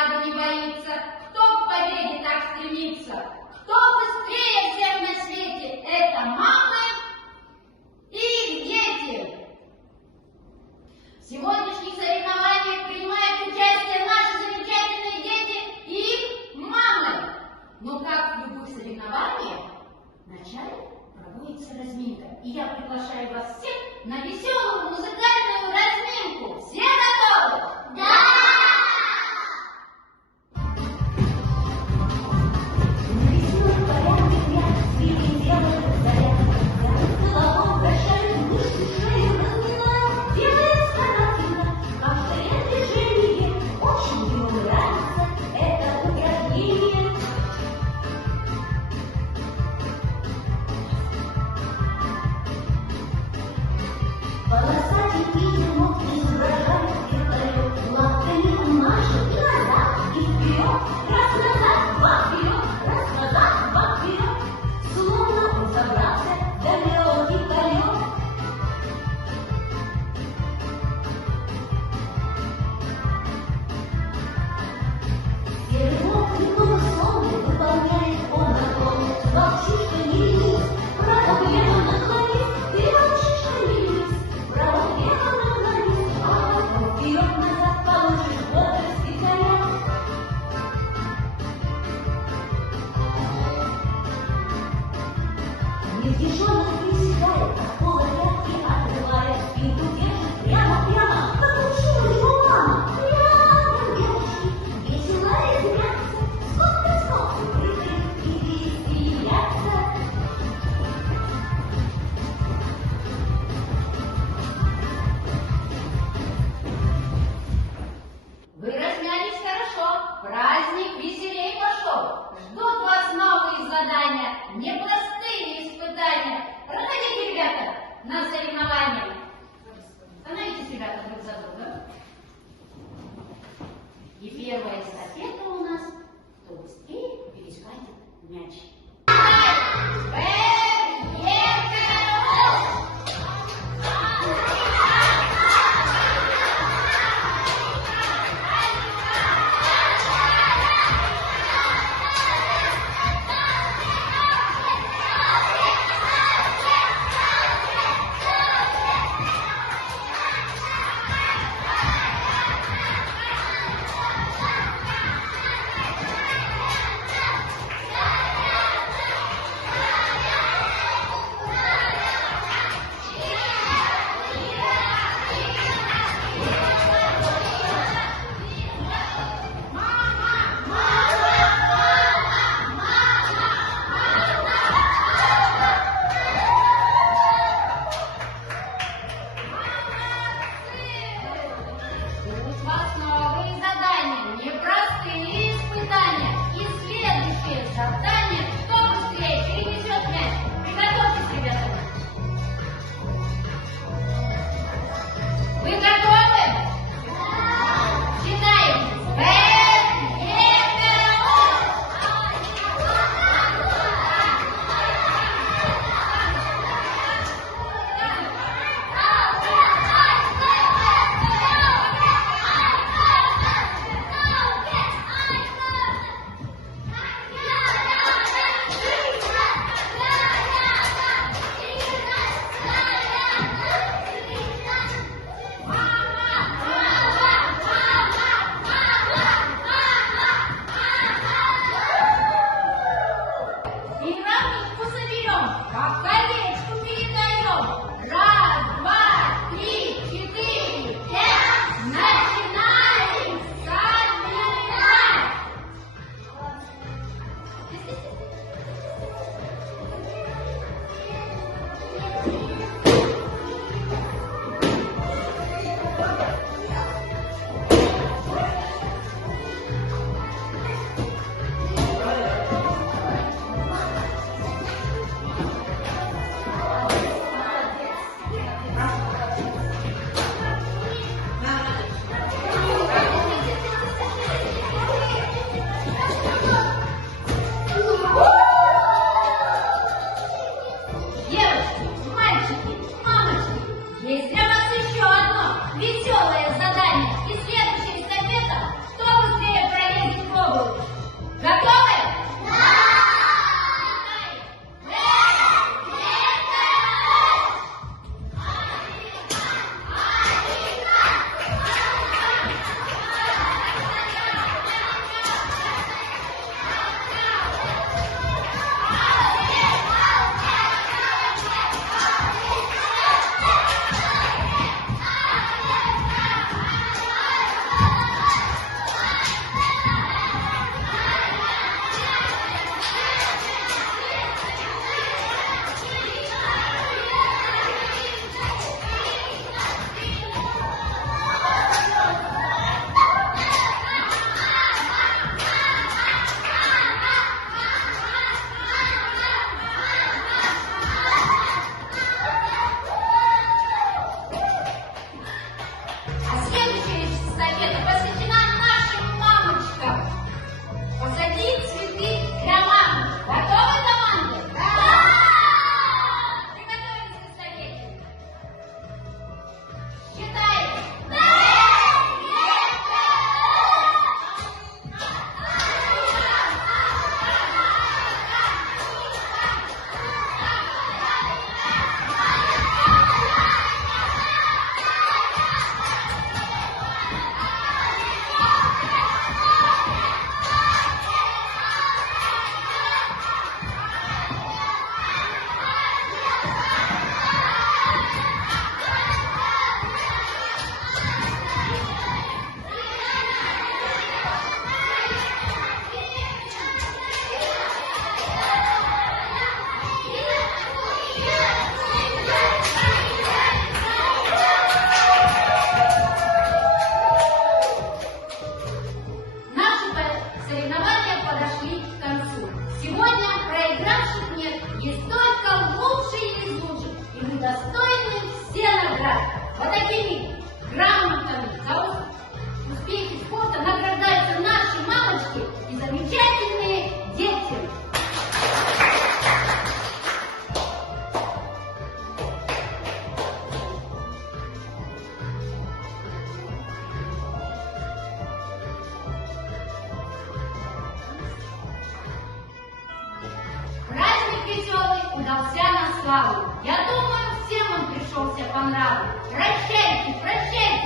награду не боится, кто к победе так стремится, кто быстрее всех на свете, это мамы и их дети. В сегодняшних соревнованиях принимают участие наши замечательные дети и их мамы. Но как в любых соревнованиях, вначале проводится разминка. И я приглашаю вас всех на веселую музыкальную разминку. Все готовы? Да! На соревнования. Становитесь, ребята, друг за другом. И первая эстафета у нас, кто быстрее перехватит мяч. подошли к концу. Сегодня проигравших нет, есть только лучшие и везучие, и мы достойны все наград. Вот такими грамотами за успехи спорта награждаются наши мамочки и замечательные дети. Праздник веселый удался на славу. Я думаю, всем он пришелся по нраву. Прощайте, прощайте!